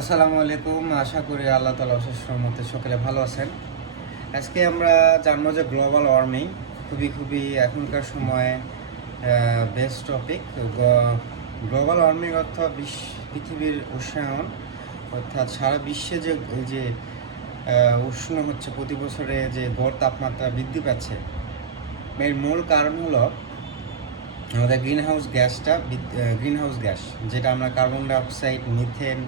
আসসালামু আলাইকুম। আশা করি আল্লাহ তালা অশেষ মতে সকলে ভালো আছেন। আজকে আমরা জানব যে গ্লোবাল ওয়ার্মিং খুবই খুবই এখনকার সময়ে বেস্ট টপিক গ্লোবাল ওয়ার্মিং অর্থাৎ বিশ্ব পৃথিবীর উষ্ণায়ন। অর্থাৎ সারা বিশ্বে যে যে উষ্ণ হচ্ছে, প্রতি বছরে যে গড় তাপমাত্রা বৃদ্ধি পাচ্ছে, এর মূল কারণ হলো আমাদের গ্রিন হাউস গ্যাসটা গ্রিন হাউস গ্যাস, যেটা আমরা কার্বন ডাইঅক্সাইড, মিথেন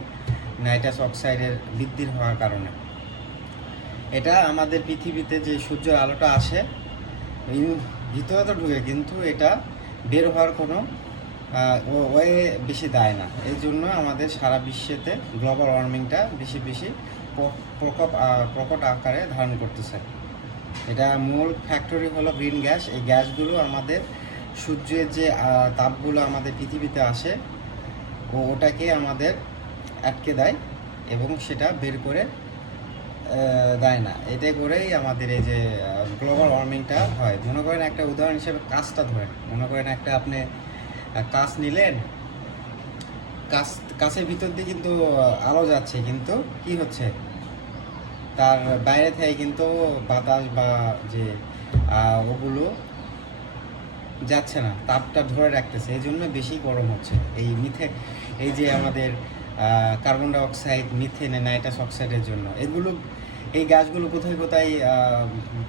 নাইট্রাস অক্সাইডের বৃদ্ধির হওয়ার কারণে। এটা আমাদের পৃথিবীতে যে সূর্যের আলোটা আসে ভিতরে তো ঢুকে, কিন্তু এটা বের হওয়ার কোনো ওয়ে বেশি দেয় না। এই জন্য আমাদের সারা বিশ্বেতে গ্লোবাল ওয়ার্মিংটা বেশি বেশি প্র- প্রকোপ প্রকট আকারে ধারণ করতেছে। এটা মূল ফ্যাক্টরি হলো গ্রিন গ্যাস। এই গ্যাসগুলো আমাদের সূর্যের যে তাপগুলো আমাদের পৃথিবীতে আসে, ও, ওটাকে আমাদের আটকে দেয় এবং সেটা বের করে দেয় না। এতে করেই আমাদের এই যে গ্লোবাল ওয়ার্মিংটা হয়। মনে করেন একটা উদাহরণ হিসেবে কাজটা ধরেন। মনে করেন একটা আপনি কাজ নিলেন, কাজ কাছের ভিতর দিয়ে কিন্তু আলো যাচ্ছে, কিন্তু কি হচ্ছে? তার বাইরে থেকে কিন্তু বাতাস বা যে ওগুলো যাচ্ছে না। তাপটা ধরে রাখতেছে। এই জন্য বেশি গরম হচ্ছে। এই মিথে, এই যে আমাদের কার্বন ডাইঅক্সাইড মিথেন নাইট্রাস অক্সাইডের জন্য। এগুলো, এই গাছগুলো কোথায় কোথায়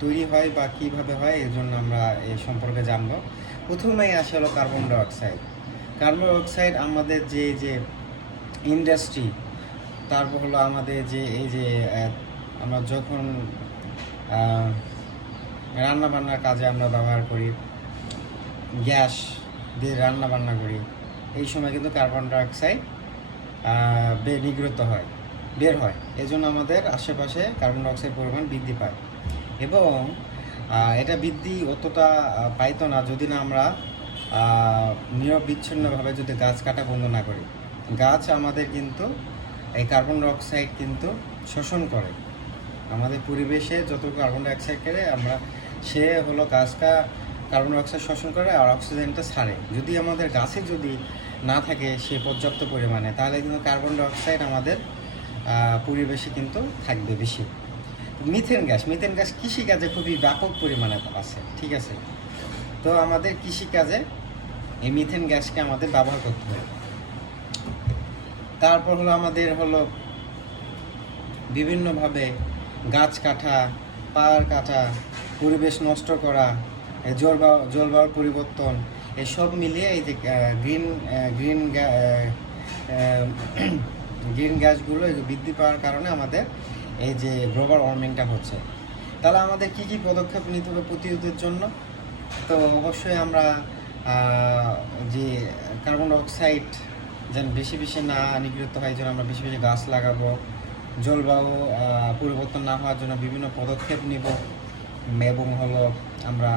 তৈরি হয় বা কীভাবে হয়, এর জন্য আমরা এই সম্পর্কে জানব। প্রথমেই আসে হলো কার্বন ডাইঅক্সাইড কার্বন ডাইঅক্সাইড আমাদের যে যে ইন্ডাস্ট্রি তারপর হলো আমাদের যে, এই যে আমরা যখন রান্না বান্নার কাজে আমরা ব্যবহার করি, গ্যাস দিয়ে রান্না বান্না করি, এই সময় কিন্তু কার্বন ডাইঅক্সাইড নিগৃহীত হয়, বের হয়। এই জন্য আমাদের আশেপাশে কার্বন ডাইঅক্সাইড পরিমাণ বৃদ্ধি পায়। এবং এটা বৃদ্ধি অতটা পাইতো না যদি না আমরা নিরবিচ্ছিন্নভাবে যদি গাছ কাটা বন্ধ না করি। গাছ আমাদের কিন্তু, এই কার্বন ডাইঅক্সাইড কিন্তু শোষণ করে। আমাদের পরিবেশে যত কার্বন ডাইঅক্সাইড করে আমরা, সে হলো গাছটা কার্বন ডাইঅক্সাইড শোষণ করে আর অক্সিজেনটা ছাড়ে। যদি আমাদের গাছে যদি না থাকে সে পর্যাপ্ত পরিমাণে, তাহলে কিন্তু কার্বন ডাইঅক্সাইড আমাদের পরিবেশে কিন্তু থাকবে বেশি। মিথেন গ্যাস মিথেন গ্যাস কৃষিকাজে খুবই ব্যাপক পরিমাণে আছে, ঠিক আছে? তো আমাদের কৃষিকাজে এই মিথেন গ্যাসকে আমাদের ব্যবহার করতে হবে। তারপর হলো আমাদের হলো বিভিন্নভাবে গাছ কাটা পাহাড় কাটা, পরিবেশ নষ্ট করা, জলবায়ু, জলবায়ুর পরিবর্তন এসব মিলিয়ে এই যে গ্রিন গ্রিন গ্রিন গ্যাসগুলো বৃদ্ধি পাওয়ার কারণে আমাদের এই যে গ্লোবাল ওয়ার্মিংটা হচ্ছে। তাহলে আমাদের কি কি পদক্ষেপ নিতে হবে প্রতিরোধের জন্য? তো অবশ্যই আমরা যে কার্বন ডাইঅক্সাইড যেন বেশি বেশি না নিগৃহীত হয় যেন আমরা বেশি বেশি গাছ লাগাবো, জলবায়ু পরিবর্তন না হওয়ার জন্য বিভিন্ন পদক্ষেপ নিব। এবং হলো আমরা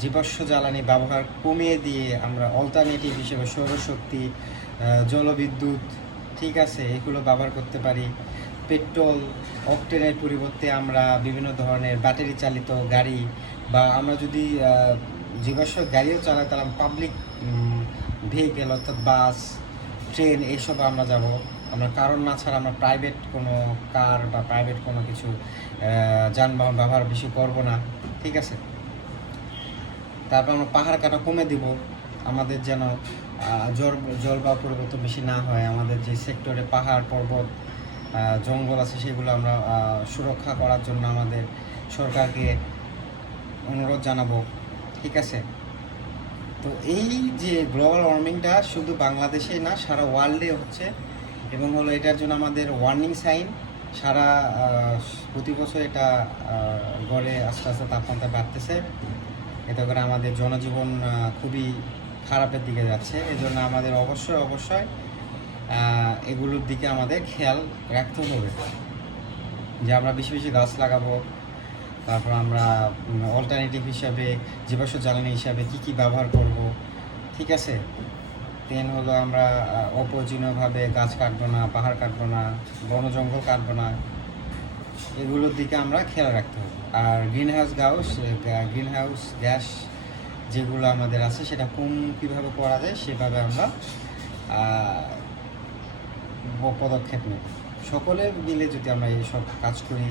জীবাশ্ম জ্বালানি ব্যবহার কমিয়ে দিয়ে আমরা অল্টারনেটিভ হিসেবে সৌরশক্তি জলবিদ্যুৎ, ঠিক আছে, এগুলো ব্যবহার করতে পারি। পেট্রোল, অকটেনের পরিবর্তে আমরা বিভিন্ন ধরনের ব্যাটারি চালিত গাড়ি বা আমরা যদি জীবাশ্ম গাড়িও চালাতাম পাবলিক ভেহিকেল অর্থাৎ বাস ট্রেন এইসব আমরা যাব। আমরা কারণ না ছাড়া আমরা প্রাইভেট কোনো কার বা প্রাইভেট কোনো কিছু যানবাহন ব্যবহার বেশি করব না, ঠিক আছে? তারপর আমরা পাহাড় কাটা কমে দিব। আমাদের যেন জল, জলবায়ু পরিবর্তন বেশি না হয়, আমাদের যে সেক্টরে পাহাড়, পর্বত জঙ্গল আছে সেগুলো আমরা সুরক্ষা করার জন্য আমাদের সরকারকে অনুরোধ জানাব। ঠিক আছে? তো এই যে গ্লোবাল ওয়ার্মিংটা শুধু বাংলাদেশেই না, সারা ওয়ার্ল্ডে হচ্ছে এবং হলো এটার জন্য আমাদের ওয়ার্নিং সাইন সারা প্রতি বছর এটা গড়ে আস্তে আস্তে তাপমাত্রা বাড়তেছে। এতে করে আমাদের জনজীবন খুবই খারাপের দিকে যাচ্ছে। এই জন্য আমাদের অবশ্যই অবশ্যই এগুলোর দিকে আমাদের খেয়াল রাখতে হবে। যে আমরা বেশি বেশি গাছ লাগাবো, তারপর আমরা অল্টারনেটিভ হিসাবে, জীবাশ্ম জ্বালানি হিসাবে কি কি ব্যবহার করব, ঠিক আছে? দেন হলো আমরা অপ্রয়োজনীয়ভাবে গাছ কাটবো না, পাহাড় কাটবো না বন জঙ্গল কাটবো না। এগুলোর দিকে আমরা খেয়াল রাখতে হবে। আর green house gas green house gas যেগুলো আমাদের আছে, সেটা কম কীভাবে করা যায় সেভাবে আমরা পদক্ষেপ নেব। সকলে মিলে যদি আমরা এইসব কাজ করি,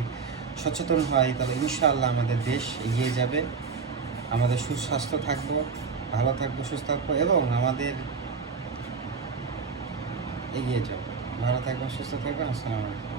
সচেতন হয়, তাহলে ইনশাআল্লাহ আমাদের দেশ এগিয়ে যাবে। আমাদের সুস্বাস্থ্য থাকব, ভালো থাকব, সুস্থ থাকব এবং আমাদের এগিয়ে যাব। ভালো থাকব সুস্থ থাকব আসসালামু আলাইকুম।